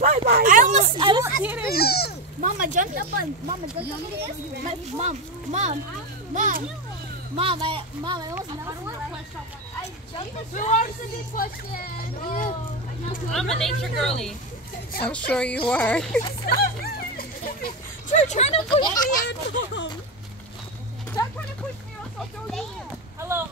Bye bye. I was kidding. Mama jumped up on. Mama jumped up on this. Mom, I almost I jumped. Who answered the question? I'm a nature girly. I'm sure you are. You're trying to push me in. Stop trying to push me off. I'll throw you in. Hello.